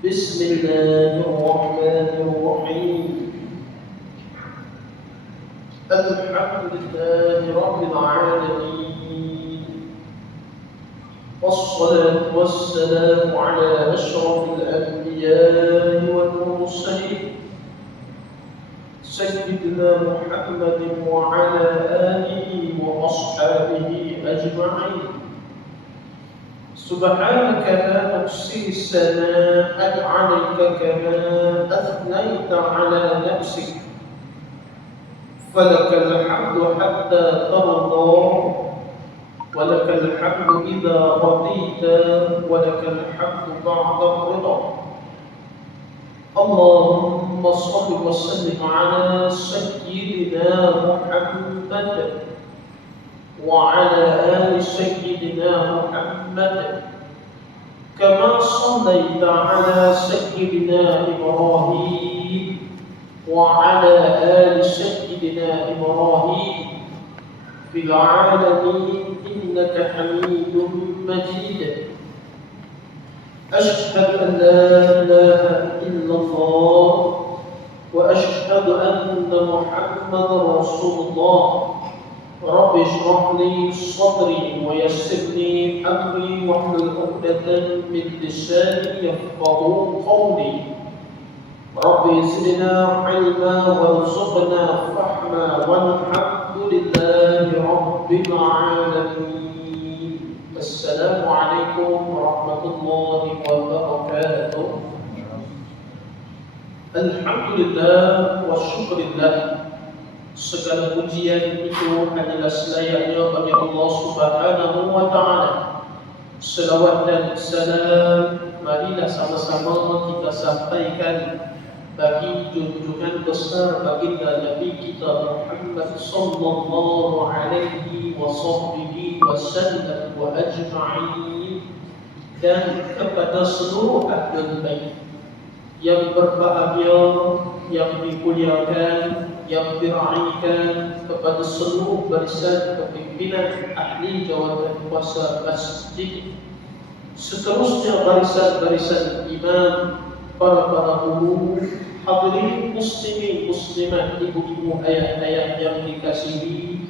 بسم الله الرحمن الرحيم الحمد لله رب العالمين والصلاة والسلام على أشرف الأنبياء والمرسلين سيدنا محمد وعلى آله وأصحابه أجمعين. سبحانك لا نحصي الثناء عليك كما أثنيت على نفسك فلك الحمد حتى ترضى ولك الحمد إذا رضيت ولك الحمد بعد الرضا. اللهم صل وسلم على سيدنا محمد وعلى آل سيدنا محمد كما صليت على سيدنا إبراهيم وعلى آل سيدنا إبراهيم في العالمين إنك حميد مجيد. أشهد أن لا إله إلا الله وأشهد أن محمدا رسول الله. رب اشرح لي صدري ويسر لي أمري واحلل عقدة من لساني يفقهوا قولي. رب زدنا علما وارزقنا فهما والحمد لله رب العالمين. السلام عليكم ورحمة الله وبركاته. Alhamdulillah wa syukurillah. Segala pujian itu hanyalah selayaknya bagi Allah Subhanahu wa Ta'ala. Selawat dan salam marilah sama-sama kita sampaikan bagi junjungan besar baginda Nabi kita Muhammad sallallahu alaihi wasallam wa ajma'in, dan kepada seluruh ahlul bait yang berbahagia, yang dimuliakan, yang diraikan, kepada seluruh barisan kepimpinan ahli jawatan kuasa masjid, seterusnya barisan-barisan imam, para guru, hadirin muslimin muslimat, ibu-ibu, ayah-ayah yang dikasihi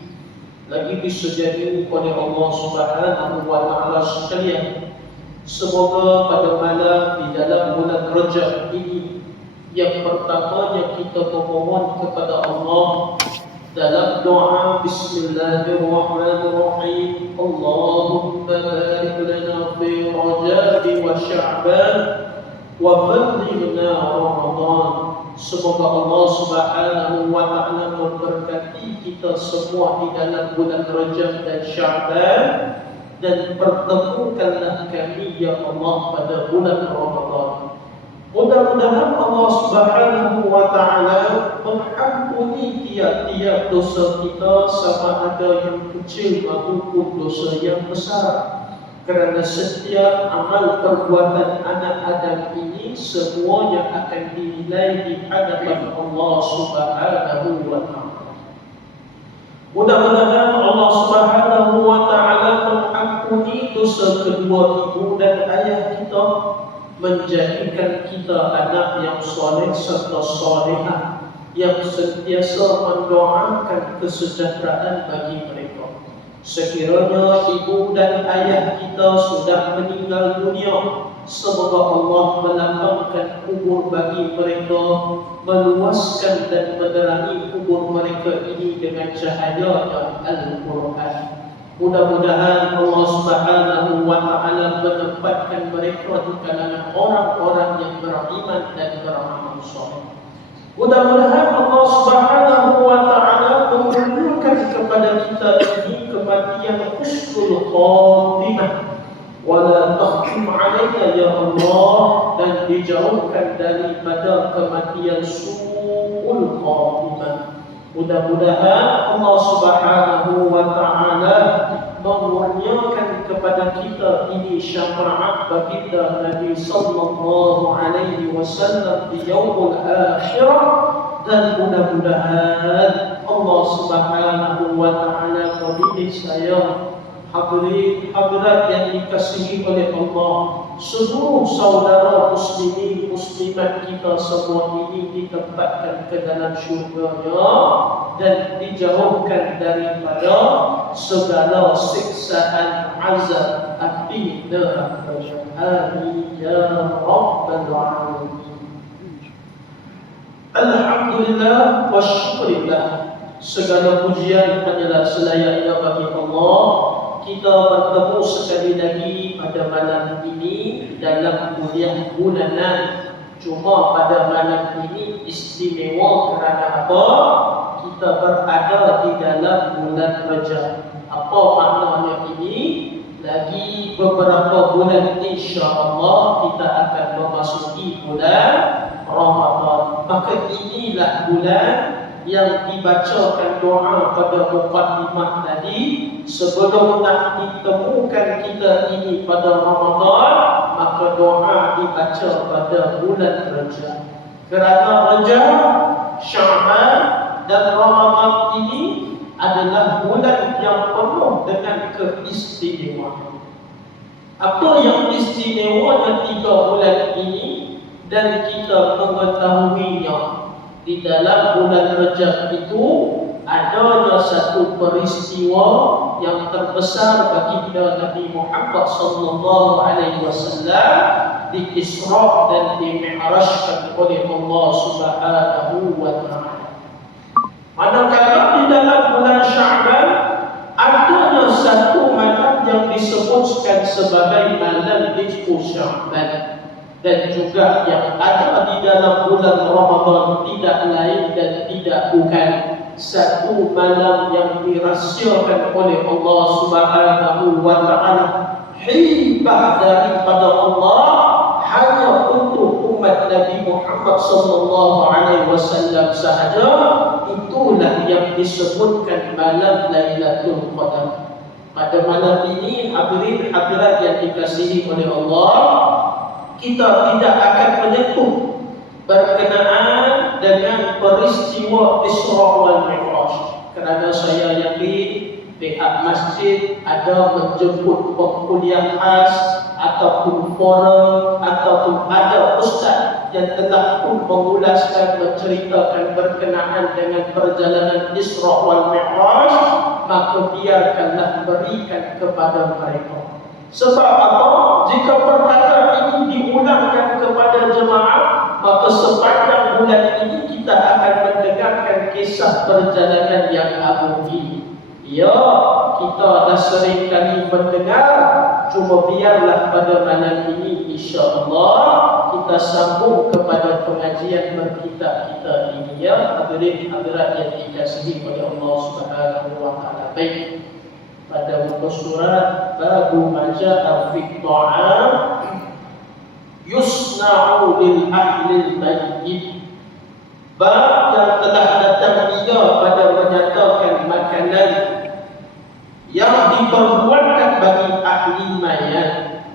lagi disejati oleh Allah Subhanahu wa Ta'ala sekalian. Semoga pada malam di dalam bulan Rajab ini, yang pertamanya kita memohon kepada Allah dalam doa Bismillahirrahmanirrahim, Allahumma barik lana fi Rajab wa Sya'ban wa ballighna Ramadan. Semoga Allah Subhanahu wa Ta'ala memberkati kita semua di dalam bulan Rajab dan Sya'ban, dan pertemukanlah kami ya Allah pada bulan Ramadan. Mudah-mudahan Allah Subhanahu wa Ta'ala mengampuni tiap-tiap dosa kita, sama ada yang kecil maupun dosa yang besar. Kerana setiap amal perbuatan anak Adam ini semuanya akan dinilai di hadapan Allah Subhanahu wa Ta'ala. Mudah-mudahan Allah Subhanahu wa Ta'ala mengampuni dosa kedua ibu dan ayah kita, menjadikan kita anak yang soleh serta solehah, yang sentiasa mendoakan kesejahteraan bagi mereka. Sekiranya ibu dan ayah kita sudah meninggal dunia, semoga Allah melapangkan kubur bagi mereka, meluaskan dan menerangi kubur mereka ini dengan cahaya Al-Quran. Mudah-mudahan Allah Subhanahu wa Ta'ala menempatkan mereka di kalangan orang-orang yang beriman dan beramal saleh. Mudah-mudahan Allah Subhanahu wa Ta'ala mengumpulkan kepada kita ini kematian husnul khatimah, wala takhtim alaina ya Allah, dan dijauhkan daripada kematian su'ul khatimah. Mudah-mudahan Allah Subhanahu wa Ta'ala mengurniakan kepada kita ini syafaat baginda Nabi sallallahu alaihi wasallam di yaumul akhirah, dan mudah-mudahan Allah Subhanahu wa Ta'ala memilih saya hadirin hadirat yang dikasihi oleh Allah, seluruh saudara muslimin muslimat kita semua ini ditempatkan ke dalam syurga-Nya dan dijauhkan daripada segala siksaan azab api neraka. Amin ya rabbal alamin. Alhamdulillah wa syukurillah, segala pujian hanyalah selayaknya bagi Allah. Kita bertemu sekali lagi pada malam ini dalam kuliah bulanan. Cuma pada malam ini istimewa kerana apa? Kita berada di dalam bulan Rajab. Apa maknanya ini? Lagi beberapa bulan insya-Allah kita akan memasuki bulan Ramadan. Maka inilah bulan yang dibacakan doa pada mukadimah tadi. Sebelum nak ditemukan kita ini pada Ramadan, maka doa dibaca pada bulan Rajab. Kerana Rajab, Sya'ban dan Ramadan ini adalah bulan yang penuh dengan keistimewaan. Apa yang istimewanya 3 bulan ini dan kita mengetahuinya? Di dalam bulan Rajab itu adanya satu peristiwa yang terbesar bagi Nabi Muhammad sallallahu alaihi wasallam, di Isra dan di Mi'rajkan oleh Allah Subhanahu wa taala. Manakala di dalam bulan Sya'ban adanya satu malam yang disebutkan sebagai malam nisfu Sya'ban. Dan juga yang ada di dalam bulan Ramadan tidak lain dan tidak bukan satu malam yang dirahsiakan oleh Allah Subhanahu wa taala, hibah daripada Allah hanya untuk umat Nabi Muhammad sallallahu alaihi wasallam sahaja. Itulah yang disebutkan malam Lailatul Qadar. Pada malam ini hadirin hadirat yang dikasihi oleh Allah, kita tidak akan menyentuh berkenaan dengan peristiwa Isra wal Mi'raj, kerana saya yakin pihak masjid ada menjemput pengkuliah khas ataupun forum ataupun ada ustaz yang telah pun mengulaskan, menceritakan berkenaan dengan perjalanan Isra wal Mi'raj, maka biarkanlah berikan kepada mereka. Sebab apa? Jika perkara ini diulangkan kepada jemaah, maka sepanjang bulan ini kita akan mendengarkan kisah perjalanan yang agung ini. Ya, kita dah sering kali mendengar, cuma biarlah pada malam ini insya-Allah kita sambung kepada pengajian berkitab kita ini, ya hadirin hadirat yang dikasihi oleh Allah Subhanahu wa taala. Baik, pada muka surat babu maja'a fi ta'am yusna'u lil ahlil mayyit, bab yang telah datang dia pada menyatakan makanan yang diperbuatkan bagi ahli mayat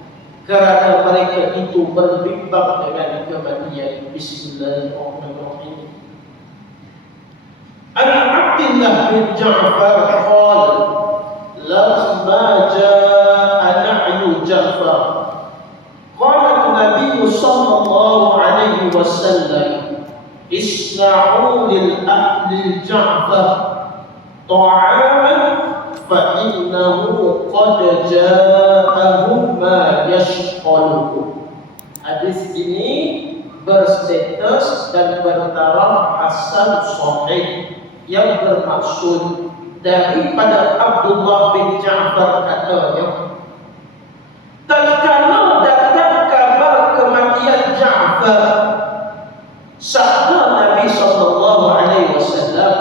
kerana mereka itu berbimbang dengan kematian. Bismillahirrahmanirrahim. An Abdullah bin Ja'far qala لما جاء نعي جعفر قال النبي صلى الله عليه وسلم اصنعوا للأهل جعفر طعاما فإنه قد جاءهم ما يشغلهم. Hadis ini berstatus dan bertaraf hasan sahih, yang bermaksud daripada Abdullah bin Ja'far katanya, tatkala datang kabar kematian Ja'far, sabda Nabi sallallahu alaihi wasallam,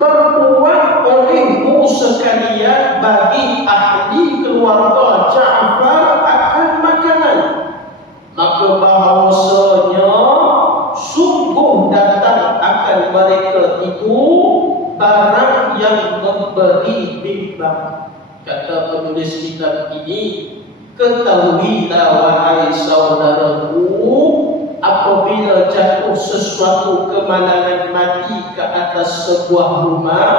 perbuat olehmu sekalian bagi ahli keluarga Ja'far akan makanan. Maka bahawasanya sungguh datang akan mereka itu barang yang memberi bimbang. Kata penulis kitab ini, ketahuilah wahai saudaraku, apabila jatuh sesuatu kemalangan mati ke atas sebuah rumah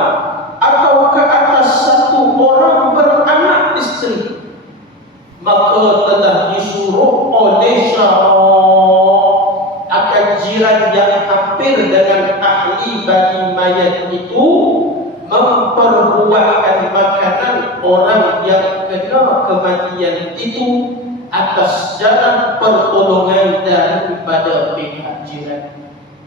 atau ke atas satu orang beranak istri, maka telah disuruh oleh syara akan jiran yang hampir dengan ahli bagi mayat itu memperbuatkan makanan orang yang kena kematian itu atas jalan pertolongan daripada pihak jiran.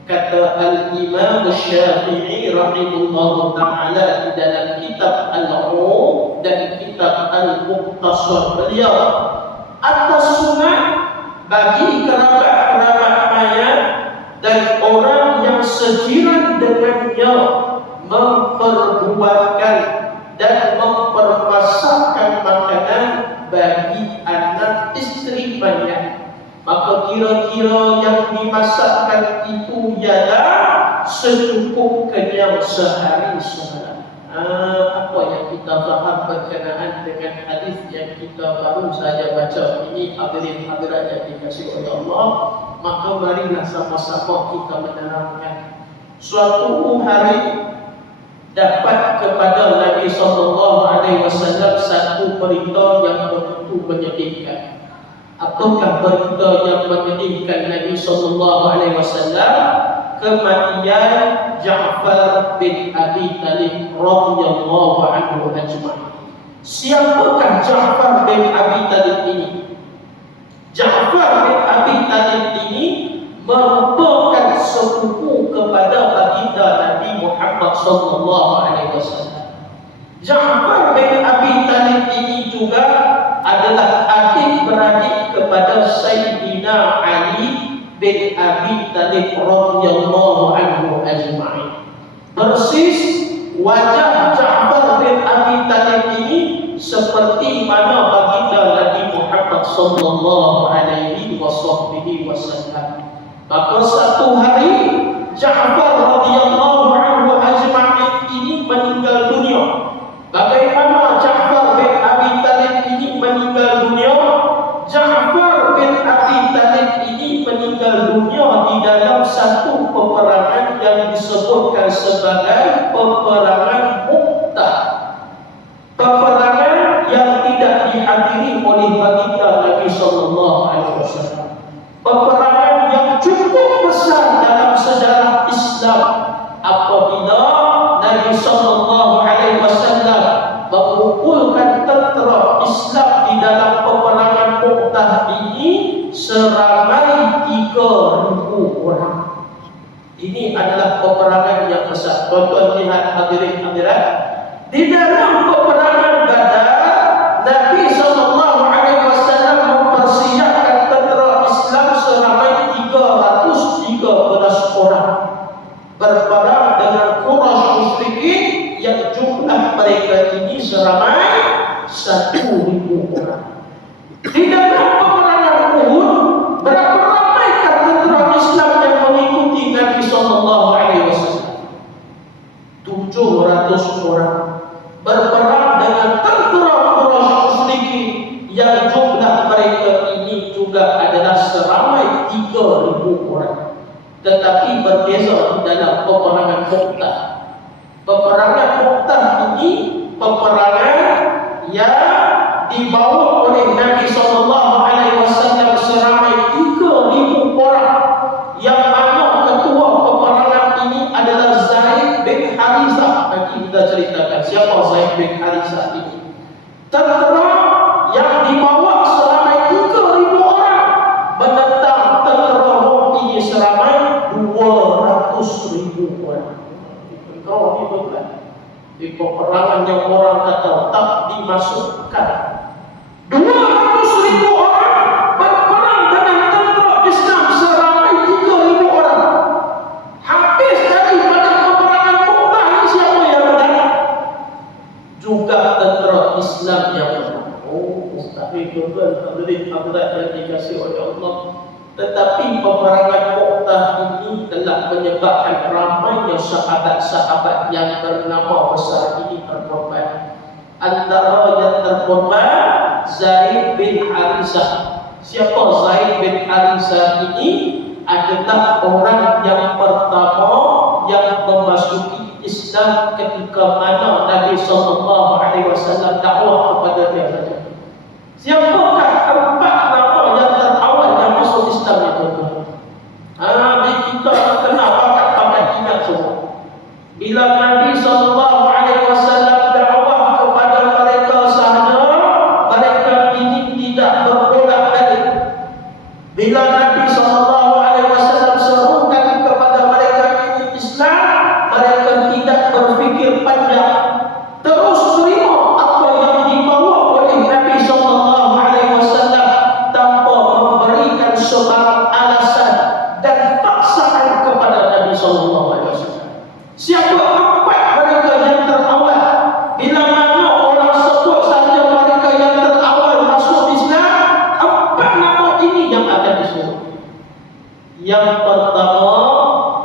Kata Al-Imam Syafi'i rahimahullah ta'ala di dalam kitab Al-Um dan kitab Al-Muqtasar beliau, atas sunat bagi kerabat-kerabat mayat dan orang yang sejiran dengannya memperbuatkan dan mempermasakkan makanan bagi anak istri mayat. Maka kira-kira yang dimasakkan itu ialah secukup kenyang sehari semalam. Apa yang kita faham berkenaan dengan hadis yang kita baru saja baca ini, hadirin hadirat yang dikasihi oleh Allah, maka marilah sama-sama kita menerangkan. Suatu hari dapat kepada Nabi SAW satu berita yang begitu menyedihkan. Apakah berita yang menyedihkan Nabi SAW? Kematian Ja'far bin Abi Talib radhiyallahu anhu ajma'in. Siapakah Ja'far bin Abi Talib ini? Ja'far bin Abi Talib ini merupakan sepupu kepada baginda Nabi Muhammad SAW. Ja'far bin Abi Talib ini juga adalah adik beradik kepada Sayyidina Ali bin Abi Talib radhiyallahu anhu ajma'in. Persis wajah Ja'far bin Abi Talib ini seperti mana baginda Nabi Muhammad sallallahu alaihi wasallam. Maka satu hari Ja'far radhiyallahu anhu ajma'in ini meninggal dunia. Bagaimana Ja'far bin Abi Talib ini meninggal dunia? Ja'far bin Abi Talib ini meninggal dunia di dalam satu peperangan yang disebutkan sebagai peperangan Mu'tah. Peperangan yang tidak dihadiri oleh baginda Nabi SAW. Peperangan yang cukup besar dalam sejarah Islam apabila Nabi SAW mengumpulkan tentera Islam di dalam peperangan Mu'tah ini seramai 3.000 orang. Ini adalah peperangan yang besar. Tuan-tuan lihat hadirin hadirat, di dalam peperangan Badar Nabi SAW mempersiapkan tentera Islam seramai 313 orang berperang dengan Quraisy musyrikin yang jumlah mereka ini seramai 1.000 orang. Di dalam peperangan Uhud, berapa ramaikah tentera Islam yang mengikuti Nabi SAW? 700 orang berperang dengan tentera Quraisy musyrikin yang jumlah mereka ini juga adalah seramai 3.000 orang. Tetapi berbeza dalam peperangan Mu'tah. Peperangan Mu'tah ini peperangan yang dibawa oleh Nabi SAW seramai 3.000 orang, yang mana ketua peperangan ini adalah Zaid bin Harithah. Nanti kita ceritakan siapa Zaid bin Harithah ini. Tentera yang dibawa seramai 3.000 orang menentang tentera Rom ini seramai 200.000 orang. Kau ini bukan di peperangan yang orang kata tak dimasukkan. 200.000 orang berperang dengan tentera Islam seramai 3.000 orang. Habis daripada peperangan Mu'tah ini siapa yang menang? Juga tentera Islam yang menang. Oh, mustahil tuan-tuan hadirin hadirat yang dikasihi oleh Allah. Tetapi peperangan Mu'tah ini telah menyebabkan ramainya sahabat-sahabat yang bernama besar ini terkorban. Antara yang terkorban Zaid bin Harithah. Siapa Zaid bin Harithah ini? Adalah orang yang pertama yang memasuki Islam ketika mana Nabi sallallahu alaihi wasallam dakwah kepada dia saja. Siapakah empat nama yang terawal yang masuk Islam itu? Di kita kenal pakat-pakat ingat semua. Bila Nabi sallallahu alaihi wasallam dakwah kepada mereka sahaja, mereka ini tidak berbolak-balik. Bila Nabi sallallahu alaihi wasallam serukan kepada mereka ini Islam, mereka tidak berfikir panjang, terus terima apa yang dibawa oleh Nabi sallallahu alaihi wasallam tanpa memberikan sebarang alasan dan paksaan kepada Nabi sallallahu alaihi wasallam. Siapa empat mereka yang terawal? Bila mana orang sebut saja mereka yang terawal masuk Islam, empat nama ini yang akan disebut. Yang pertama,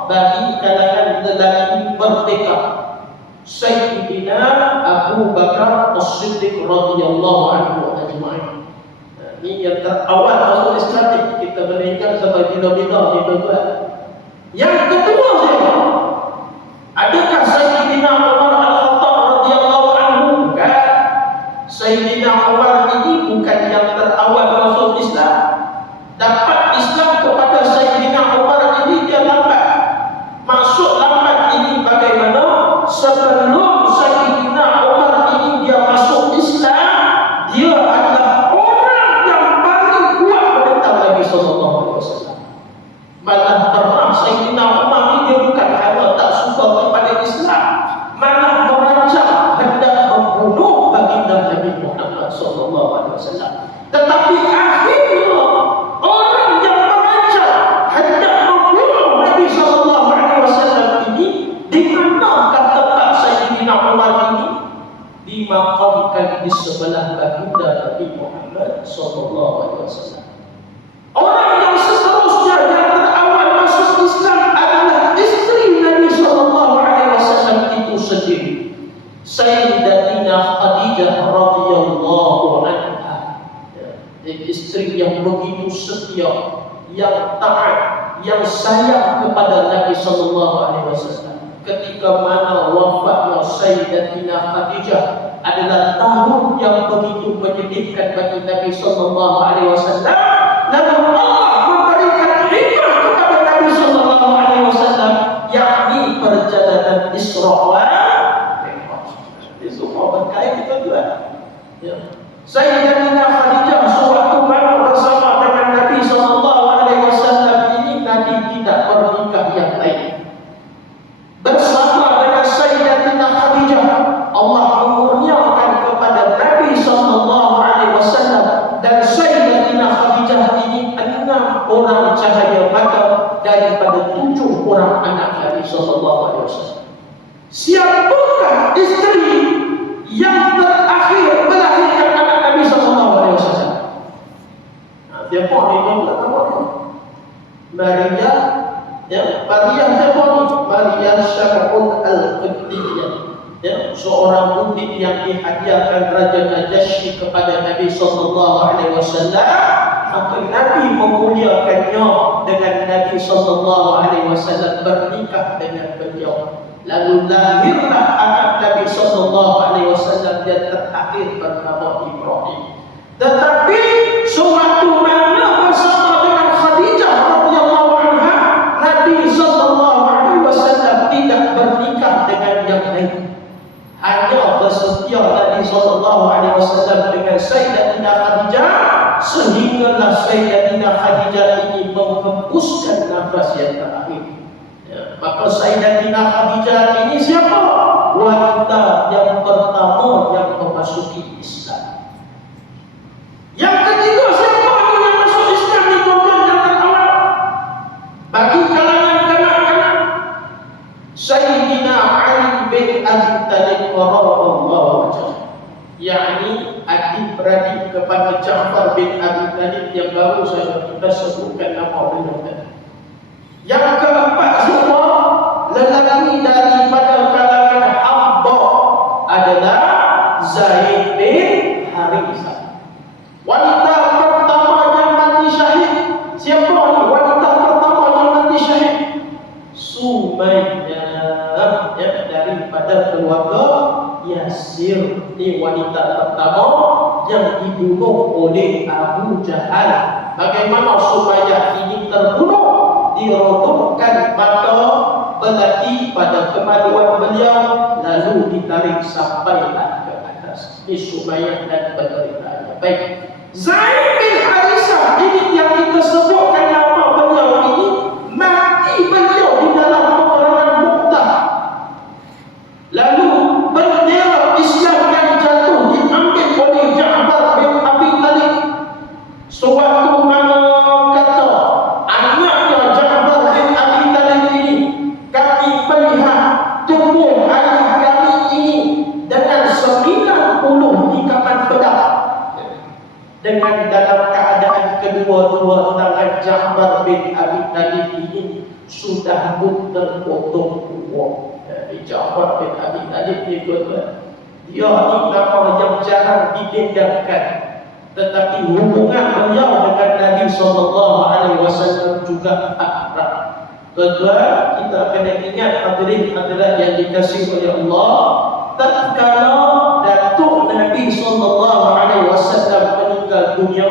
bagi kalangan lelaki bertekad, Sayyidina Abu Bakar As-Siddiq radhiyallahu anhu ajma'in. Ini yang terawal masuk Islam. Kita meninggal sampai bila-bila kita buat. Yang kedua siapa? Adakah Sayyidina Umar Al-Khattab radhiyallahu anhu? Bukan. Sayyidina Umar ini bukan yang terawal masuk Islam. Dapat Islam kepada Sayyidina Umar ini dia lambat. Masuk lambat ini bagaimana? Sebelum Sayyidina Umar ini dia masuk Islam, dia adalah orang yang paling kuat menentang Nabi sallallahu alaihi wasallam. Malah pernah Sayyidina Umar ini dia bukan hanya tak suka kepada Islam, malah merancang hendak membunuh baginda Nabi Muhammad sallallahu alaihi wasallam. Tetapi akhirnya orang yang merancang hendak membunuh Nabi sallallahu alaihi wasallam ini di manakah tempat Sayyidina Umar ini? Dimakamkan di sebelah baginda Nabi Muhammad sallallahu alaihi wasallam. Orang yang seterusnya yang terawal masuk Islam adalah isteri Nabi sallallahu alaihi wasallam itu sendiri, Sayyidatina Khadijah radhiyallahu anha. Isteri yang begitu setia, yang taat, yang sayang kepada Nabi sallallahu alaihi wasallam. Ketika mana wafatnya Sayyidatina Khadijah adalah tahun yang begitu menyedihkan bagi Nabi sallallahu alaihi wasallam. Lalu Allah memberikan hikmah kepada Nabi sallallahu alaihi wasallam, yakni perjalanan Isra wal Mi'raj. Ini semua berkait kita juga. Ya. Sayyidatina Khadijah sewaktu mana bersama dengan Nabi sallallahu alaihi wasallam ini, Nabi tidak bernikah yang lain. Bersama dengan Sayyidatina Khadijah, Allah mengurniakan kepada Nabi sallallahu alaihi wasallam dan Sayyidatina Khadijah ini 6 orang cahaya mata daripada 7 orang anak Nabi sallallahu alaihi wasallam. Siapakah isteri yang terakhir melahirkan anak Nabi sallallahu alaihi wasallam? Siapa ni nama dia? Maria. Ya, Maria siapa ni? Maria Syar'un Al-Qibtiyah. Ya, seorang budak yang dihadiahkan Raja Najasyi kepada Nabi sallallahu alaihi wasallam. Maka Nabi memuliakannya dengan Nabi sallallahu alaihi wasallam bernikah dengan beliau. Lalu lahirlah anak Nabi sallallahu alaihi wasallam yang terakhir bernama Ibrahim. Tetapi sewaktu mana bersama dengan Khadijah radhiyallahu anha, Nabi sallallahu alaihi wasallam tidak bernikah dengan yang lain. Hanya bersetia Nabi sallallahu alaihi wasallam dengan Sayyidatina Khadijah, sehinggalah Sayyidatina Khadijah ini menghembuskan nafas yang terakhir. Ya, maka Sayyidatina Khadijah ini siapa? Wanita yang pertama yang memasuki Islam. Yang ketiga siapa yang masuk Islam di tuan-tuan yang terawal? Bagi kalangan kanak-kanak, Sayyidina Ali bin Abi Thalib radhiyallahu anhu, yakni adik-beradik kepada Ja'far bin Abi Thalib yang baru saya sudah sebutkan nama beliau tadi. Yang keempat semua lelaki daripada kalangan hamba adalah Zaid bin Harithah. Wanita pertama yang mati syahid siapa ni? Wanita pertama yang mati syahid Sumayyah, ya, dari Abu Jahal. Bagaimana supaya ini terbunuh? Dirodokkan mata belati pada kemaluan beliau, lalu ditarik sampailah ke atas. Ini supaya dan penderitaannya. Baik, Zaid bin Harisah ini yang kita sebutkan nama beliau ini, mati beliau di dalam peperangan Mu'tah. Lalu bendera Islam yang jatuh diambil oleh Ja'far bin Abi Talib. Sewaktu mana kata anaknya Ja'far bin Abi Talib ini, kami melihat tubuh ayah kami ini dengan 90 tikaman pedang, dengan dalam keadaan kedua-dua tangan Ja'far bin Abi Talib ini sudah pun terpotong dua. Ja'far bin Abi Talib ni tuan-tuan, dia ni nama yang jarang didendangkan, tetapi hubungan beliau dengan Nabi SAW juga akrab. Tuan-tuan, kita kena ingat hadirin-hadirat yang dikasihi oleh Allah, tatkala Datuk Nabi SAW meninggal dunia,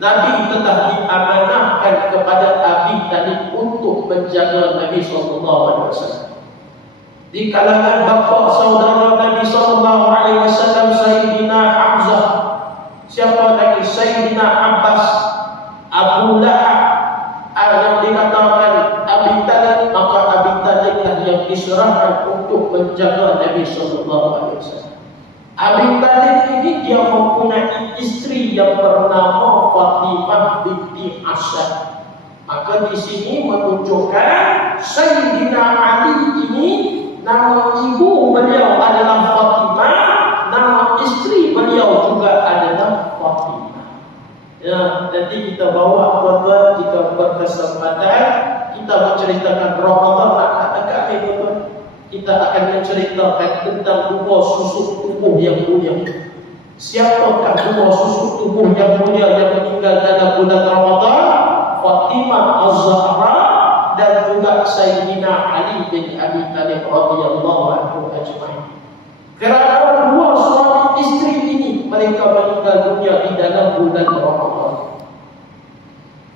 Nabi telah diamanahkan kepada Abi Talib untuk menjaga Nabi SAW. Di kalangan bapa saudara Nabi SAW, Sayyidina Hamzah, siapa lagi? Sayyidina Abbas, Abu Lahab, yang dikatakan Abi Talib, maka Abi Talib lah yang diserahkan untuk menjaga Nabi SAW. Abi Talib ini dia mempunyai isteri yang bernama Fatimah binti Asad. Maka di sini menunjukkan Sayyidina Ali ini, nama ibu beliau adalah Fatimah, nama isteri beliau juga adalah Fatimah. Ya, nanti kita bawa tuan-tuan jika berkesempatan kita menceritakan Ramadan nak dekat ni tuan-tuan. Kita akan menceritakan tentang dua susuk tubuh yang mulia. Siapakah dua susuk tubuh yang mulia yang meninggal dalam bulan Ramadan? Fatimah Az-Zahra dan juga Sayyidina Ali bin Abi Talib radhiyallahu anhu ajma'in. Kerana dua suami isteri ini mereka meninggal dunia di dalam bulan Ramadan.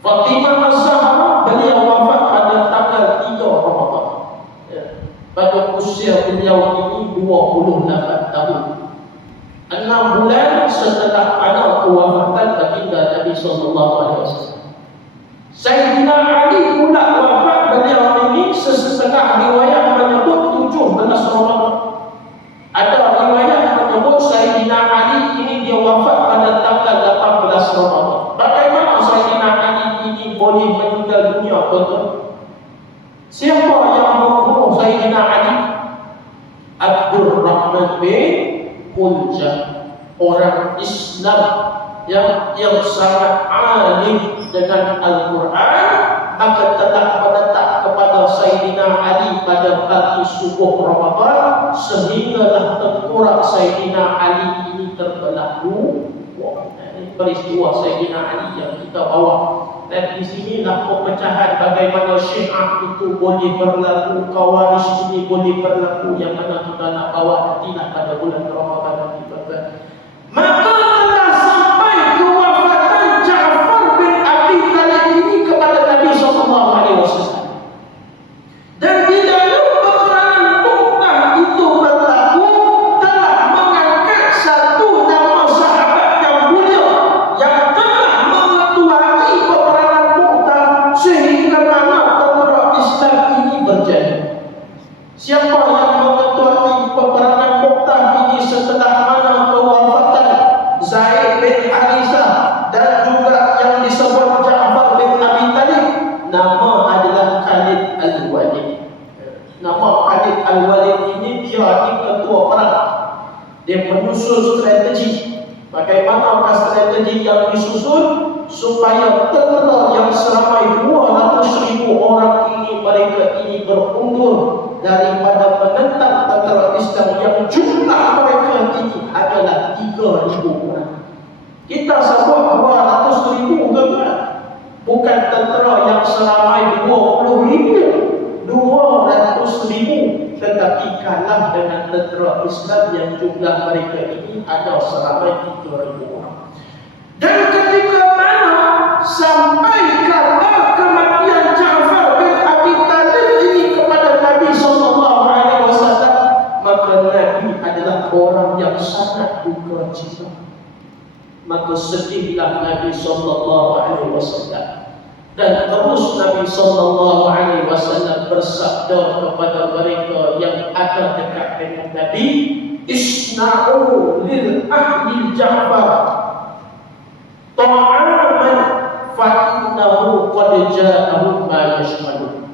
Fatimah Az-Zahra beliau wafat pada tanggal 3 Ramadan. Ya. Pada usia beliau ini 28 tahun. 6 bulan setelah ada kewafatan baginda Nabi sallallahu alaihi wasallam. Sayyidina Ali pula wafat beliau ini sesetengah riwayat menyebut 17 Ramadan. Ada riwayat menyebut Sayyidina Ali ini dia wafat pada tanggal 18 Ramadan. Bagaimana Sayyidina Ali ini boleh meninggal dunia, tuan-tuan? Siapa yang membunuh Sayyidina Ali? Abdul Rahman bin Uljah, orang Islam yang sangat alim dengan Al-Quran, maka telah menetap kepada Sayyidina Ali pada pagi subuh Ramadan, sehinggalah tengkorak Sayyidina Ali ini terbelah dua. Ini peristiwa Sayyidina Ali yang kita bawa. Dan di sinilah pemecahan bagaimana Syiah itu boleh berlaku, Khawarij ini boleh berlaku, yang mana kita nak bawa nantilah pada bulan Ramadan nanti, tuan-tuan. Maka telah sampai kewafatan Ja'far bin Abi Talib ini kepada Nabi SAW. Dan di dalam peperangan Mu'tah itu berlaku, telah mengangkat satu nama sahabat yang mulia yang telah mengetuai peperangan Mu'tah sehingga mana tentera Islam ini berjaya. Siapa yang mengetuai peperangan Mu'tah ini setelah mana kewafatan Zaid bin Harisah dan juga yang disebut Ja'far bin Abi Talib? Nama adalah Khalid Al-Walid. Nama Khalid Al-Walid ini dia ketua perang. Dia menyusun strategi. Bagaimana strategi yang disusun supaya tentera yang seramai 200,000 orang ini, mereka ini berundur daripada menentang tentera Islam yang jumlah mereka ini adalah 3,000 orang. Kita sebut 200,000 tuan-tuan, bukan tentera yang seramai 20,000, 200,000, tetapi kalah dengan tentera Islam yang jumlah mereka ini ada seramai 3,000 orang. Dan bersedihlah Nabi sallallahu alaihi wasallam. Dan terus Nabi sallallahu alaihi wasallam bersabda kepada mereka yang ada dekat dengan Nabi, isna'u lil ahli Ja'far ta'aman fa innahu qad ja'ahum ma yashmadu.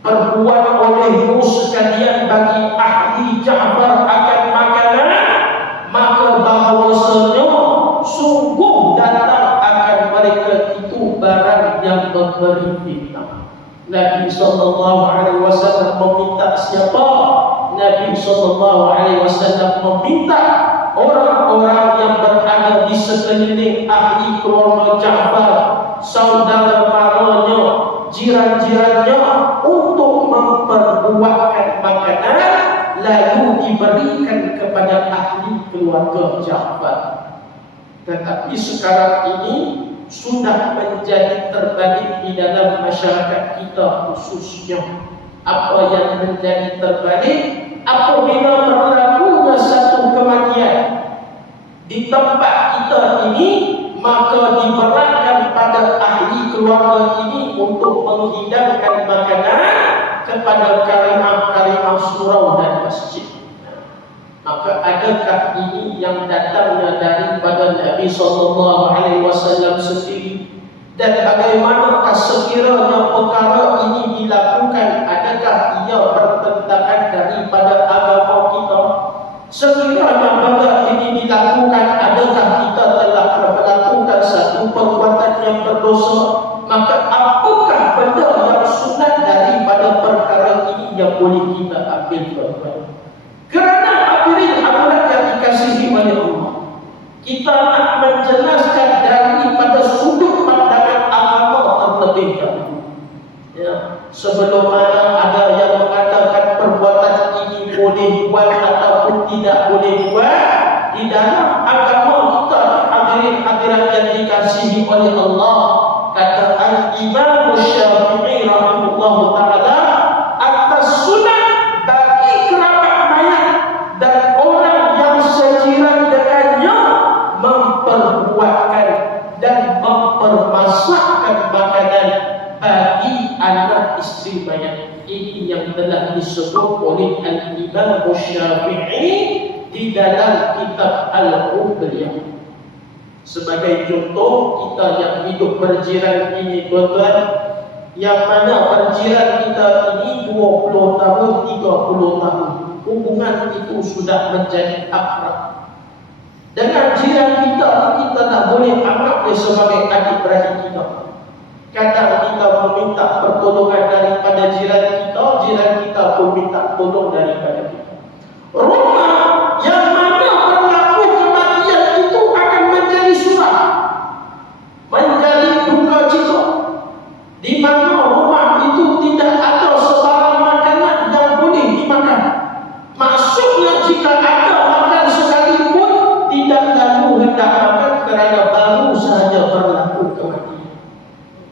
Perbuat olehmu sekalian bagi ahli Ja'far akan makanan, maka bahawasanya sungguh datang akan mereka itu barang yang memberi fitnah. Nabi sallallahu alaihi wasallam meminta siapa? Nabi sallallahu alaihi wasallam meminta orang-orang yang berada di sekeliling ahli keluarga Ja'far, saudara maranya, jiran-jirannya, untuk memperbuatkan makanan lalu diberikan kepada ahli keluarga Ja'far. Tetapi sekarang ini sudah menjadi terbalik di dalam masyarakat kita khususnya. Apa yang menjadi terbalik? Apabila berlakunya satu kematian di tempat kita ini, maka diberatkan pada ahli keluarga ini untuk menghidangkan makanan kepada karimah-karimah surau dan masjid. Maka adakah ini yang datangnya daripada Nabi sallallahu alaihi wasallam sendiri? Dan bagaimanakah sekiranya perkara ini dilakukan, adakah ia bertentangan daripada agama kita? Sekiranya benda ini dilakukan, adakah kita telah melakukan satu perbuatan yang berdosa? Maka apakah benda yang sunat daripada perkara ini yang boleh kita ambil tuan-tuan? Kerana hadirin hadirat yang dikasihi oleh Allah, kita nak menjelaskan daripada sudut pandangan agama terlebih dahulu. Ya, sebelum ada yang mengatakan perbuatan ini boleh buat ataupun tidak boleh buat, di dalam agama kita hadirin hadirat yang dikasihi oleh Allah, kata Al-Imam Syafi'i rahimahullah ta'ala, atas sunat bagi kerabat mayat dan orang yang sejiran dengannya memperbuatkan dan mempermasakkan makanan bagi anak istri mayat. Ini yang telah disebut oleh Al-Imam Syafi'i di dalam kitab Al-Umriyah. Sebagai contoh, kita yang hidup berjiran ini tuan-tuan, yang mana berjiran kita ini 20 tahun, 30 tahun, hubungan itu sudah menjadi akrab. Dengan jiran kita tak boleh anggap dia sebagai adik beradik kita. Kadang kita meminta pertolongan daripada jiran kita pun minta tolong daripada kita. Rumah yang mana berlaku kematian itu akan menjadi suram, menjadi duka cita, di mana rumah itu tidak ada sebarang makanan yang boleh dimakan. Maksudnya jika ada makan sekalipun, tidak lalu hendak makan kerana baru sahaja berlaku kematian.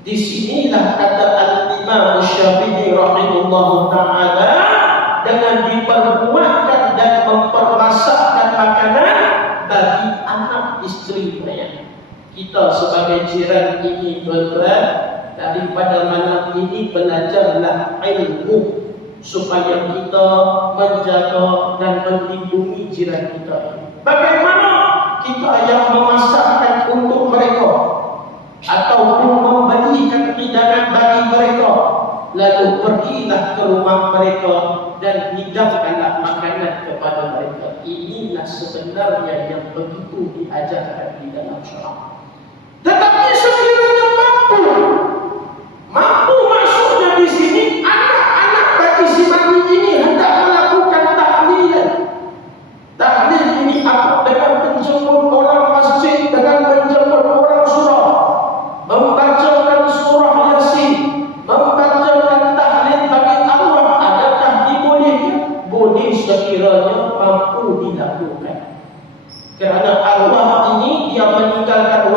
Di sinilah kata Al-Imam Syafi'i rahimahullah ta'ala, dengan diperbuatkan dan mempermasakkan makanan bagi anak istri mayat. Kita sebagai jiran ini tuan-tuan, daripada malam ini belajarlah ilmu supaya kita menjaga dan melindungi jiran kita. Bagaimana kita yang memasakkan untuk mereka ataupun memberikan hidangan bagi mereka, lalu pergilah ke rumah mereka dan hidangkanlah makanan kepada mereka. Inilah sebenarnya yang begitu diajarkan di dalam syariat. Tetapi sekiranya mampu maksudnya di sini, anak-anak bagi si mati ini hendak melakukan tahlilan. Tahlil ini apa? Dengan menjemput orang masjid, dengan menjemput orang surau, membacakan surah Yasin, membacakan tahlil bagi Allah. Adakah dibolehkan? Boleh sekiranya mampu dilakukan. Kerana Allah ini dia meninggalkan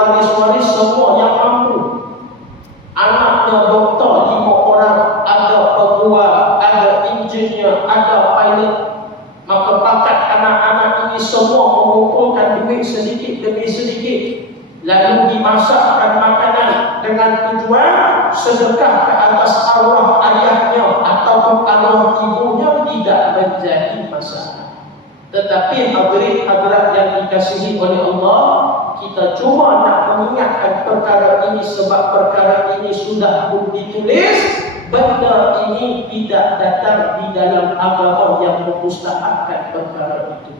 masakkan makanan dengan tujuan sedekah ke atas arwah ayahnya ataupun arwah ibunya tidak menjadi masalah. Tetapi hadirin-hadirat yang dikasihi oleh Allah, kita cuma nak mengingatkan perkara ini sebab perkara ini sudah pun ditulis. Benda ini tidak datang di dalam agama yang memustahabkan perkara itu.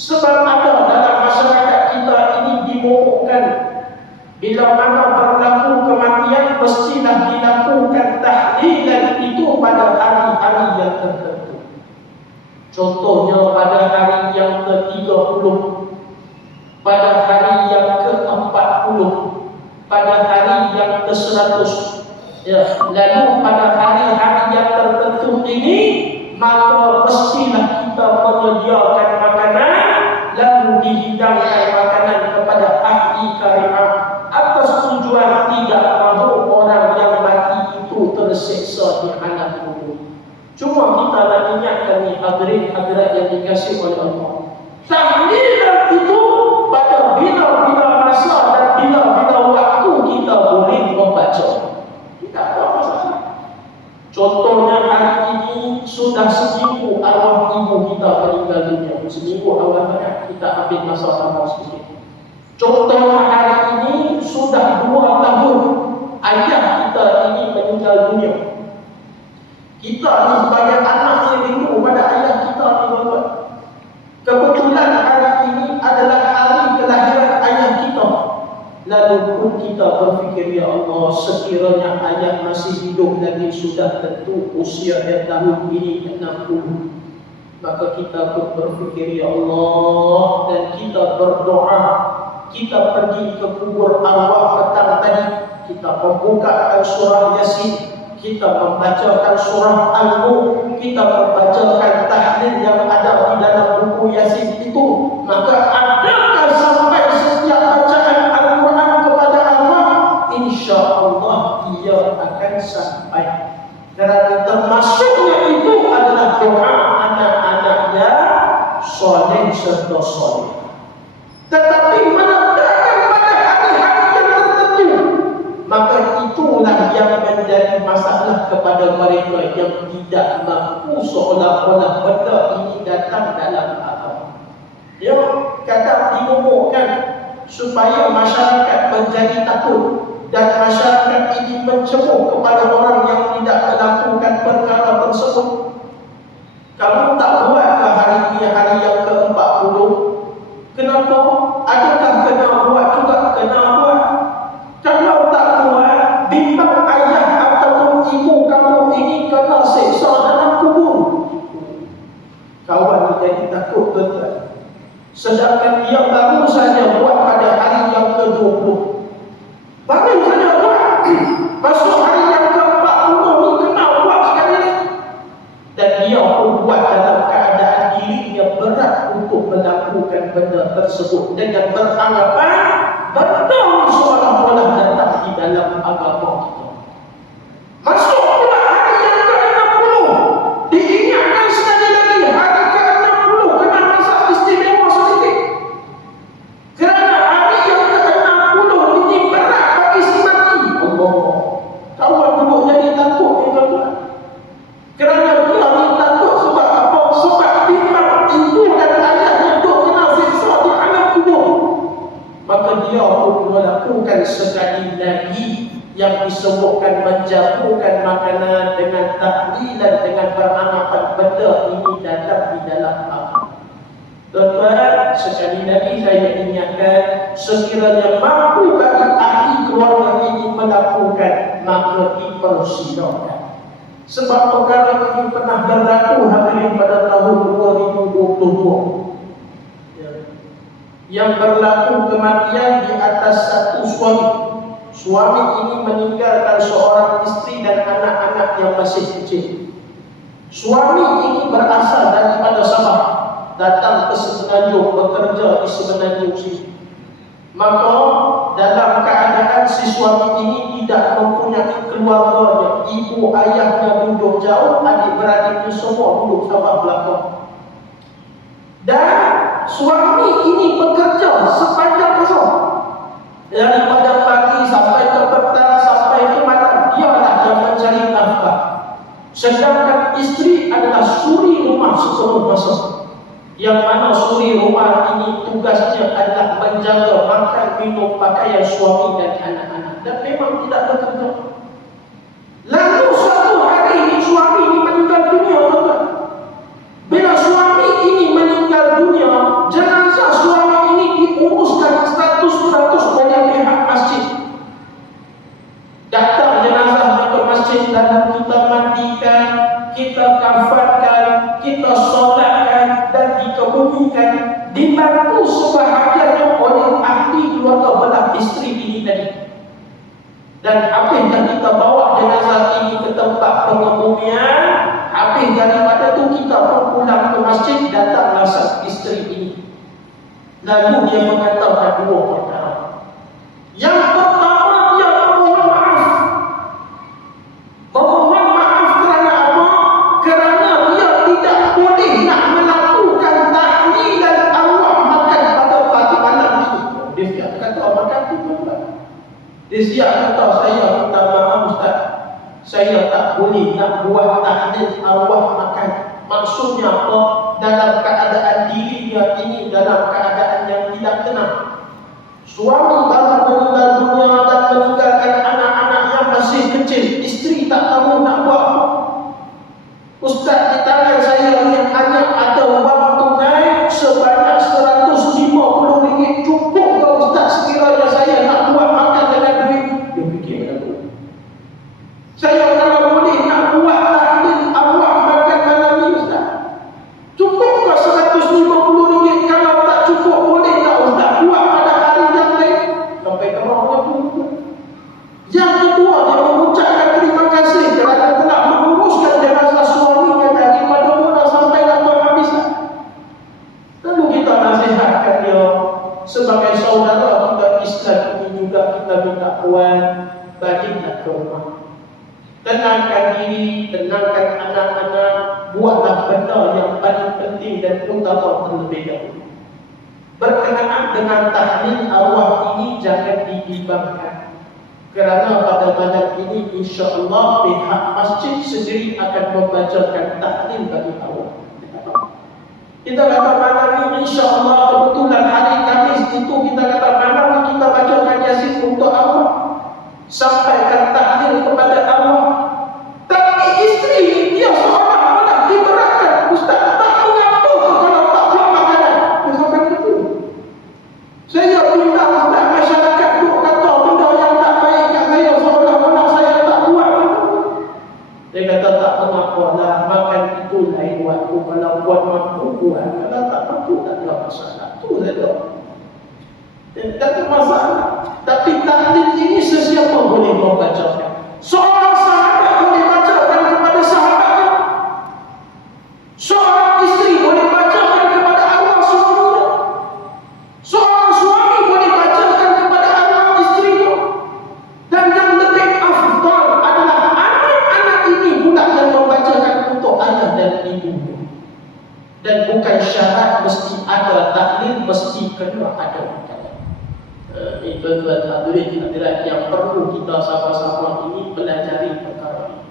Sebab ada dalam masyarakat kita ini dimomokkan, bila mana berlaku kematian mestilah dilakukan tahlilan itu pada hari-hari yang tertentu. Contohnya pada hari yang ke-30, pada hari yang ke-40, pada hari yang ke-100. Ya, lalu pada hari-hari yang tertentu ini maka mestilah kita menyediakan makanan, lalu dihidangkan makanan kepada ahli karimah atas tujuan tidak mahu orang yang mati itu tersiksa di alam kubur. Cuma kita nak ingatkan ni hadirin-hadirat yang dikasihi oleh Allah, tahlilan itu pada bila-bila masa dan bila-bila waktu kita boleh membaca. Tidak ada masalah. Contohnya hari ini sudah seminggu arwah ibu kita meninggal dunia. Seminggu awalnya kita ambil masa sama sedikit. Contohnya hari ini sudah 2 tahun ayah kita ini meninggal dunia. Kita ni sebagai anak yang rindu pada ayah kita ni tuan-tuan. Kebetulan hari ini adalah hari kelahiran ayah kita. Lalu pun kita berfikir, ya Allah, sekiranya ayah masih hidup lagi sudah tentu usia dia tahun ini 60. Maka kita pun berfikir, ya Allah, dan kita berdoa. Kita pergi ke kubur arwah petang tadi, kita membukakan surah Yasin, kita membacakan surah Al-Mulk, kita membacakan tahlil yang ada di dalam buku Yasin itu. Maka adakah sampai setiap bacaan Al-Quran kepada Allah, insya-Allah ia akan sampai. Kerana termasuknya itu adalah doa anak-anaknya soleh serta soleh. Tetapi menetapkan pada hari-hari yang tertentu, maka itulah yang menjadi masalah kepada mereka yang tidak mampu seolah-olah benda ini datang dalam agama. Dia kata dimomokkan supaya masyarakat menjadi takut dan masyarakat ini mencemooh kepada orang yang tidak melakukan perkara tersebut. Kamu tak buat ke hari ini hari yang ke-40? Kenapa? Adakah kena buat juga? Kena buat. Kalau tak buat, bimbang ayah ataupun ibu kamu ini kena seksa dalam kubur. Kawan jadi takut tuan-tuan. Sedangkan dia baru saja buat pada hari yang ke-20. Baru saja buat. Masuk hari yang ke-40 ni kena buat sekali lagi. Dan dia pun buat dalam keadaan dirinya berat untuk melakukan benda tersebut dengan beranggapan benda seolah-olah datang di dalam agama kita. Masuk pula hari yang ke-60, diingatkan sekali lagi hari ke-60 kena masak istimewa sedikit. Kerana hari yang ke-60 ini berat bagi si mati. Allah, kawan duduk jadi takut ni tuan-tuan. Kerana dia ni takut sebab apa? Sebab bimbang ibu dan ayahnya duduk kena siksa di alam kubur. Maka dia pun melakukan sekali lagi yang disebutkan menjamukan makanan dengan tahlilan, dengan beranggapan benda ini datang di dalam agama. Tuan-tuan, sekali lagi saya ingatkan, sekiranya mampu bagi ahli keluarga ini melakukan, maka dipersilakan. Sebab perkara ini pernah berlaku hadirin pada tahun 2022. Yang berlaku kematian di atas satu suami. Suami ini meninggalkan seorang isteri dan anak-anak yang masih kecil. Suami ini berasal daripada Sabah, datang ke Semenanjung, bekerja di Semenanjung sini. Maka dalam keadaan si suami ini tidak mempunyai keluarganya, ibu ayahnya duduk jauh, adik-beradiknya semua duduk Sabah belakang. Dan suami ini bekerja sepanjang masa daripada Sedangkan istri adalah suri rumah sepenuh masa, yang mana suri rumah ini tugasnya adalah menjaga makan, minum, pakaian suami dan anak-anak, dan memang tidak bekerja. Lalu suatu hari ini suami ini meninggal dunia, tuan-tuan. Bila suami ini meninggal dunia, jenazah suami ini diuruskan 100% oleh pihak masjid. Datang jenazah ke masjid, lalu kita mandikan, kita kafankan, kita solatkan dan dikebumikan, dibantu sebahagiannya oleh ahli keluarga belah istri ini tadi. Dan habis dan kita bawa jenazah ini ke tempat pengebumian, habis daripada itu kita pun pulang ke masjid, datanglah sang istri ini. Lalu dia mengatakan dua perkara. Yang pertama, dia memohon maaf. Memohon maaf kerana apa? Kerana dia tidak boleh nak melakukan tahlilan arwah makan pada pagi malam ini. Dia siap kata makan tu tuan-tuan. Dia siap kata, saya minta maaf Ustaz, saya tak boleh nak buat tahlil arwah makan. Maksudnya apa? Dalam keadaan dirinya ini dalam keadaan yang tidak tenang. Suami baru meninggal dunia dan meninggalkan anak-anak yang masih kecil. Isteri tak tahu nak buat apa. Ustaz, di tangan saya ni hanya ada wang tunai sebanyak RM150. Cukup ke Ustaz sekiranya saya nak buat makan dengan duit? Dia fikir macam tu. Saya kalau boleh nak buat tahlil arwah makan malam ni Ustaz, cukup ke RM150? Kalau tak cukup, boleh tak Ustaz buat pada hari yang lain? Sampai ke bawah tu. Yang kedua, dia mengucapkan terima kasih kerana telah menguruskan jenazah suaminya daripada mula sampai datang habis. Lalu kita nasihatkan dia, sebagai saudara kita Islam ini juga kita minta puan, baliklah ke rumah. Tenangkan diri, tenangkan anak-anak, buatlah benda yang paling penting dan utama terlebih dahulu. Berkenaan dengan tahlil arwah ini jangan dibimbangkan. Kerana pada malam ini insya-Allah pihak masjid sendiri akan membacakan tahlil bagi arwah. Kita kata malam ini insya-Allah kebetulan hari Khamis itu kita kata malam ini kita bacakan Yasin untuk arwah. Sampaikan tahlil kepada arwah. Tapi isteri dia seolah-olah diberatkan. Ustaz, tak mengapa kalau tak buat makanan. Dia sampai begitu. Saya minta Ustaz, masyarakat duk kata benda yang tak baik kat saya, seolah-olah saya tak buat benda. Dia kata tak mengapa lah, makan itu lain waktu. Kalau buat mampu buat, kalau tak mampu tak ada masalah. Tu saja. Tak ada masalah. Tapi tahlil ini sesiapa boleh membacakan. Seorang sahabat boleh bacakan kepada sahabatnya. Seorang isteri boleh bacakan kepada arwah suaminya. Seorang suami boleh bacakan kepada arwah isterinya. Dan yang lebih afdal adalah anak-anak ini pula yang membacakan untuk ayah dan ibunya. Dan bukan syarat mesti ada tahlil, mesti kena ada makanan. Itu adalah hadirat yang perlu kita sama-sama ini pelajari perkara ini.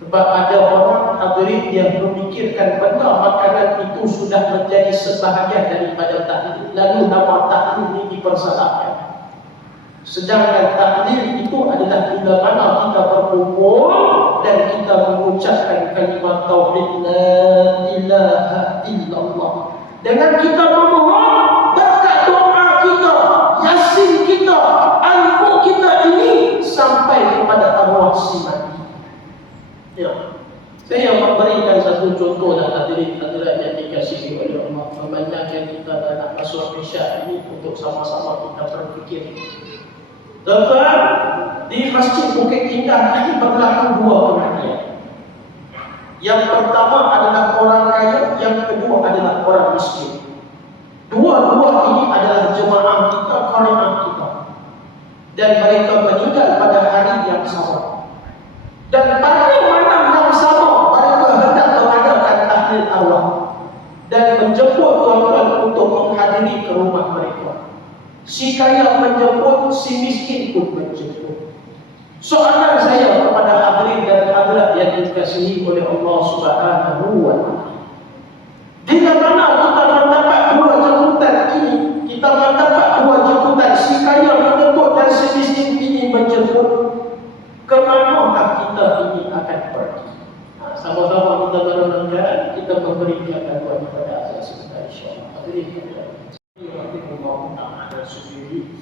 Sebab ada orang hadirin yang memikirkan benda makanan itu sudah menjadi sebahagian daripada tahlil, lalu nama tahlil ini dipersalahkan. Sedangkan tahlil itu adalah bila mana kita berkumpul dan kita mengucapkan kalimat tauhid la ilaha illallah. Dengan kita memohon berkat doa kita, Yasin kita, ilmu kita ini sampai kepada arwah si mati. Ya. Saya memberikan satu contoh dan hadirin-hadirat yang dikasihi oleh Allah. Memandangkan kita dalam masuk Isya ini untuk sama-sama kita berfikir. Tuan-tuan, di Masjid Bukit Indah ini berlaku dua pengajian. Yang pertama adalah orang kaya, yang kedua adalah orang miskin. Dua-dua ini adalah jemaah kita, kalangan kita. Dan mereka meninggal pada hari yang sama. Dan pada malam yang sama, mereka hendak mengadakan tahlil arwah dan menjemput tuan-tuan untuk menghadiri ke rumah mereka. Si kaya menjemput, si miskin pun menjemput. Soalan saya kepada hadirin dan hadirat yang dikasihi oleh Allah Subhanahu wa Ta'ala, bila mana kita mendapat dua jemputan ini, kita mendapat dua jemputan, si kaya menjemput dan si miskin ini menjemput, ke manakah kita ini akan pergi? Sama-sama kita merenungkan, kita memberikan bantuan kepada azas kita, insyaAllah. Hadirin dan sendiri,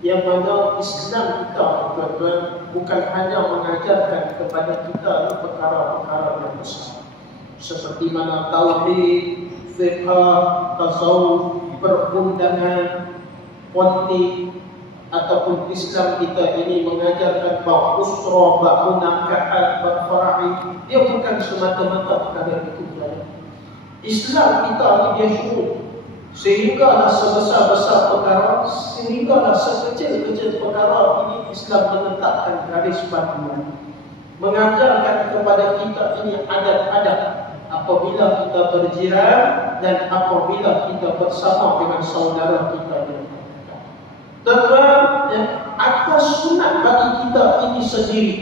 yang mana Islam kita, tuan-tuan, bukan hanya mengajarkan kepada kita perkara-perkara yang besar seperti mana tauhid, fiqh, tasawuf, perundangan, politik, ataupun Islam kita ini mengajarkan bahawa usra, bahawa nakahat, berfara'i. Dia bukan semata-mata perkara itu. Islam kita ini dia syurut, sehinggalah sebesar-besar perkara, sehinggalah sekecil-kecil perkara ini Islam menetapkan garis panduan, mengajarkan kepada kita ini adat-adat apabila kita berjiran dan apabila kita bersama dengan saudara kita yang terdekat. Tuan-tuan, atas sunat bagi kita ini sendiri,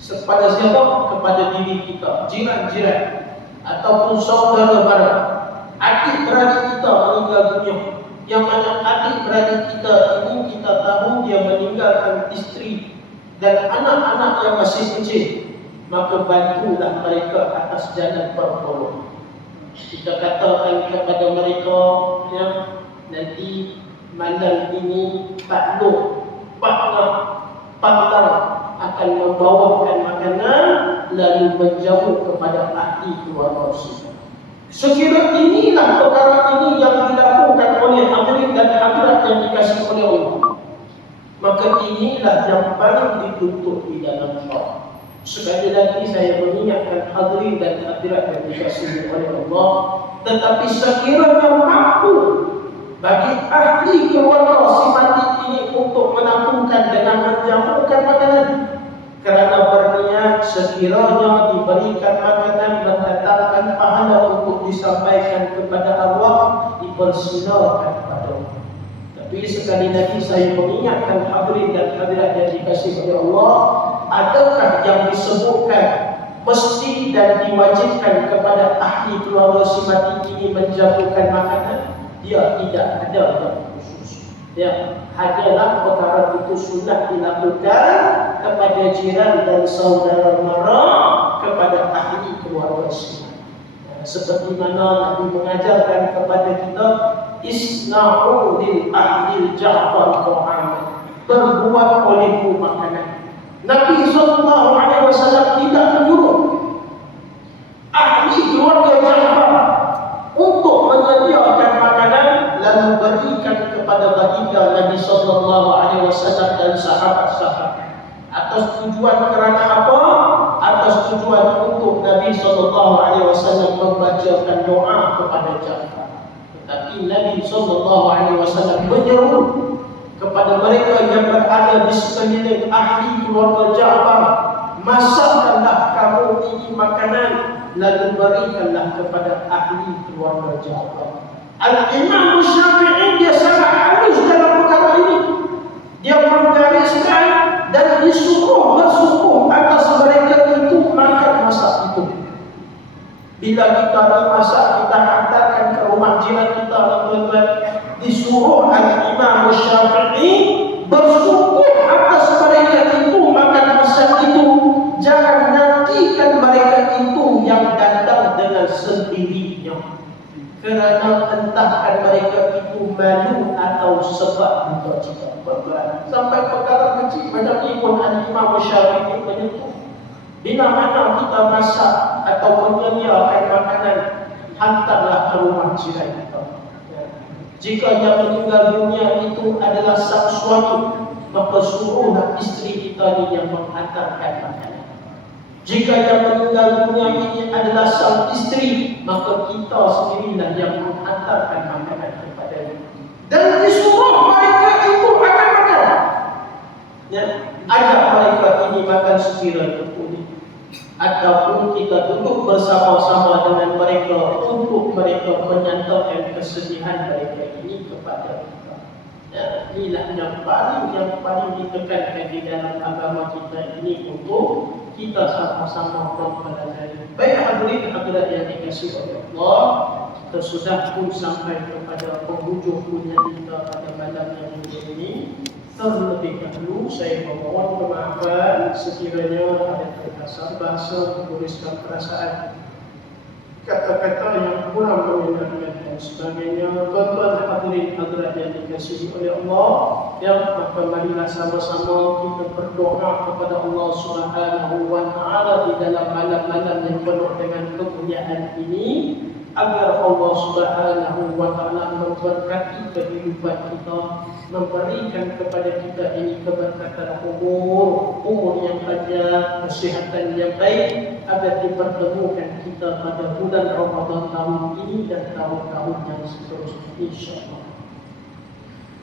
kepada siapa? Kepada diri kita, jiran-jiran ataupun saudara mara, adik-beradik kita meninggal dunia, yang mana adik-beradik kita ini kita tahu dia meninggalkan isteri dan anak-anak yang masih kecil, maka bantulah mereka atas jalan pertolongan. Kita katakan kepada mereka yang nanti malam ini Pak Nur, Pak Nak, Pak Tar akan membawakan makanan lalu menjauh kepada ahli keluarga kita. Sekiranya inilah perkara ini yang dilakukan oleh hadirin dan hadirat yang dikasihi oleh Allah, maka inilah yang paling dituntut di dalam syariat. Sekali lagi saya mengingatkan hadirin dan hadirat yang dikasihi oleh Allah, tetapi sekiranya mampu bagi ahli keluarga si mati ini untuk menampungkan dengan menjamukan makanan, kerana berniat sekiranya diberikan makanan mendatangkan pahala untuk disampaikan kepada arwah, dipersilakan pada Allah. Tapi sekali lagi saya mengingatkan hadirin dan hadirat yang dikasihi oleh Allah, adakah yang disebutkan mesti dan diwajibkan kepada ahli keluarga si mati ini menjamukan makanan? Dia tidak ada yang khusus. Ya, hanyalah perkara itu sunat dilakukan kepada jiran dan saudara mara, kepada ahli keluarga si mati. Seperti mana Nabi mengajarkan kepada kita, isna'u lil ahli Ja'far Muhammad, berbuat olehmu makanan. Nabi SAW tidak menyuruh ahli keluarga Ja'far untuk menyediakan makanan lalu berikan kepada baginda Nabi SAW dan sahabat-sahabat. Atas tujuan kerana apa? Atas tujuan untuk Nabi SAW membacakan doa kepada Ja'far. Tetapi Nabi SAW menyeru kepada mereka yang berada di sekeliling ahli keluarga Ja'far, masakkanlah kamu ini makanan lalu berikanlah kepada ahli keluarga Ja'far. Al-Imam Syafi'i dia sangat halus dalam perkara ini. Dia menggariskan dan disuruh bersungguh atas mereka itu makan masak itu. Bila kita masak, kita hantarkan ke rumah jiran kita, tuan-tuan, disuruh Al-Imam Syafi'i bersungguh atas mereka itu makan masak itu. Jangan nantikan mereka itu yang datang dengan sendirinya, kerana entahkan mereka itu malu atau sebab untuk kita bergerak. Sampai perkara kecil macam ini pun Al-Imam Syafi'i menyentuh. Bila mana kita masak atau menyediakan makanan, hantarlah ke rumah jiran kita. Jika yang meninggal dunia itu adalah sang suami, maka suruhlah isteri kita ni yang menghantarkan makanan. Jika yang meninggal dunia ini adalah sang isteri, maka kita sendirilah yang menghantarkan makanan kepadanya. Dan disuruh mereka itu akan makan. Ya, ajak mereka ini makan sekiranya boleh. Ataupun kita duduk bersama-sama dengan mereka untuk mereka menyatakan kesedihan mereka ini kepada kita. Ya, inilah yang paling ditekankan di dalam agama kita ini untuk kita sama-sama mempelajari. Baik hadirin hadirat yang dikasihi oleh Allah, kita sudah pun sampai kepada penghujung punya kita pada malam yang mulia ini. Terlebih dahulu saya memohon kemaafan sekiranya ada terkasar bahasa menuliskan perasaan, kata-kata yang kurang menyenangkan dan sebagainya. Tuan-tuan hadirin hadirat yang dikasihi oleh Allah, yang maka marilah sama-sama kita berdoa kepada Allah Subhanahu wa taala di dalam malam-malam yang penuh dengan kemuliaan ini, agar Allah Subhanahu wa taala memberkati kehidupan kita, memberikan kepada kita ini keberkatan umur yang panjang, kesihatan yang baik, agar dipertemukan kita pada bulan Ramadan tahun ini dan tahun-tahun yang seterusnya insyaallah.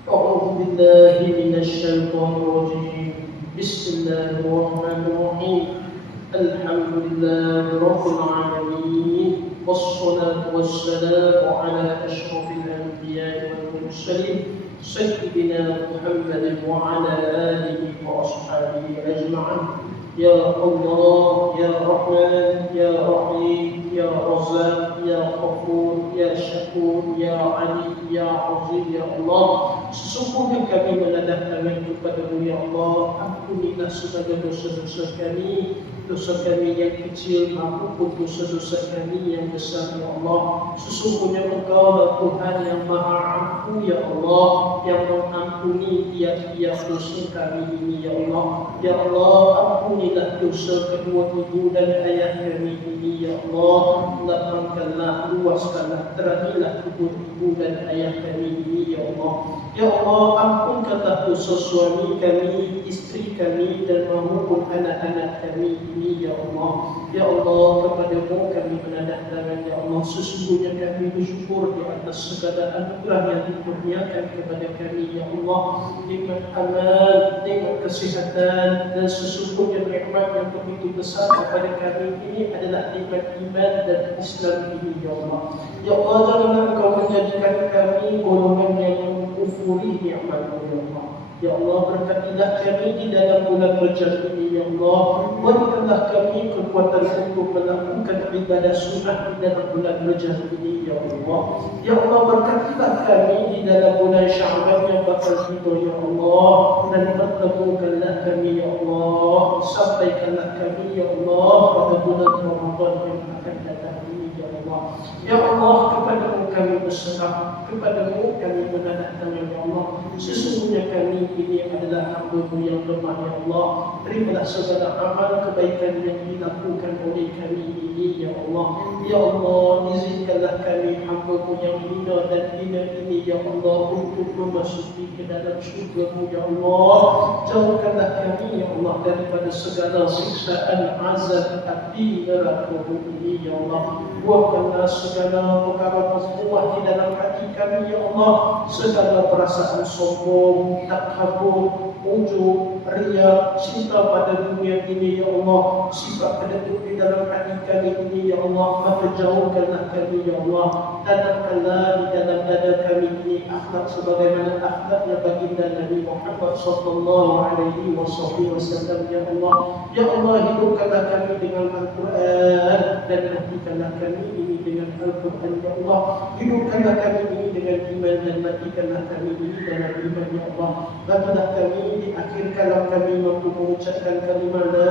A'udzu billahi minasy syaithanir rajim. Bismillahirrahmanirrahim. Alhamdulillahirabbil alamin. Wassalatu wassalamu ala asyrafil anbiya'i wal mursalin sayyidina Muhammadin wa ala alihi wa ashabihi ajma'in. Ya Allah, Ya Rahman, Ya Rahim, Ya Razzaq, Ya Ghafur, Ya Syakur, Ya Ali, Ya Azim, Ya Allah. Sesungguhnya kami menadahkan kepada-Mu, Ya Allah. Ampunilah segala dosa-dosa kami, dosa kami yang kecil maupun dosa-dosa kami yang besar, Ya Allah. Sesungguhnya Engkau Tuhan yang Maha Ampu, Ya Allah, yang mengampuni tiap-tiap dosa kami ini, Ya Allah. Ya Allah, ampunilah dosa kedua ibu dan ayah kami ini, Ya Allah. Lapangkanlah, luaskanlah, terangilah kubur ibu dan ayah kami ini, Ya Allah. Ya Allah, ampunkanlah dosa suami kami, istri kami dan maupun anak-anak kami ini, Ya Allah. Ya Allah, kepada-Mu kami menadahkan, Ya Allah. Sesungguhnya kami bersyukur di atas segala anugerah yang dikurniakan kepada kami, Ya Allah. Nikmat aman, nikmat kesihatan, dan sesungguhnya nikmat yang begitu besar kepada kami ini adalah nikmat iman dan Islam ini, Ya Allah. Ya Allah, janganlah Engkau menjadikan kami golongan yang mengkufuri nikmat-Mu, Ya Allah. Ya Allah, berkatilah kami di dalam bulan Rajab ini, Ya Allah. Berikanlah kami kekuatan untuk melakukan ibadah sunnah di dalam bulan Rajab ini, Ya Allah. Ya Allah, berkatilah kami di dalam bulan Sya'ban yang bakal tiba, Ya Allah. Dan pertemukanlah kami, Ya Allah. Sampaikanlah kami, Ya Allah, pada bulan Ramadan yang akan datang ini, Ya Allah. Ya Allah, kepada-Mu kami berserah, kepada-Mu kami menadahkan, Ya Allah. Sesungguhnya kami ini adalah hamba-Mu yang lemah, Ya Allah. Terimalah segala amal kebaikan yang dilakukan oleh kami ini, Ya Allah. Ya Allah, izinkanlah kami hamba-Mu yang hina dan hina ini, Ya Allah, untuk memasuki ke dalam syurga-Mu, Ya Allah. Jauhkanlah kami, Ya Allah, daripada segala siksaan azab api neraka-Mu ini, Ya Allah. Buangkanlah segala perkara mazmumah di dalam hati kami, Ya Allah. Segala perasaan sombong, takabur, ujub, riya, cinta pada dunia ini, Ya Allah. Sifat kedekut di dalam hati kami ini, Ya Allah. Maka jauhkanlah kami, Ya Allah. Tanamkanlah di dalam dada kami ini akhlak sebagaimana akhlaknya baginda Nabi Muhammad sallallahu alaihi wasallam, Ya Allah. Ya Allah, hidupkanlah kami dengan Al-Quran dan matikanlah kami ini dengan Al-Quran, Ya Allah. Hidupkanlah kami ini dengan iman dan matikanlah kami ini dalam iman, Ya Allah. Bagilah kami di akhir kalam kami mampu mengucapkan kalimat La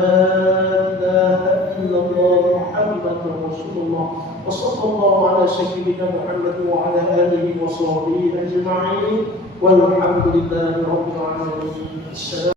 ilaha illallah Muhammadur Rasulullah. Wa sallallahu ala sayyidina Muhammad wa ala alihi wa sahbihi ajma'in. Walhamdulillahi rabbil alamin.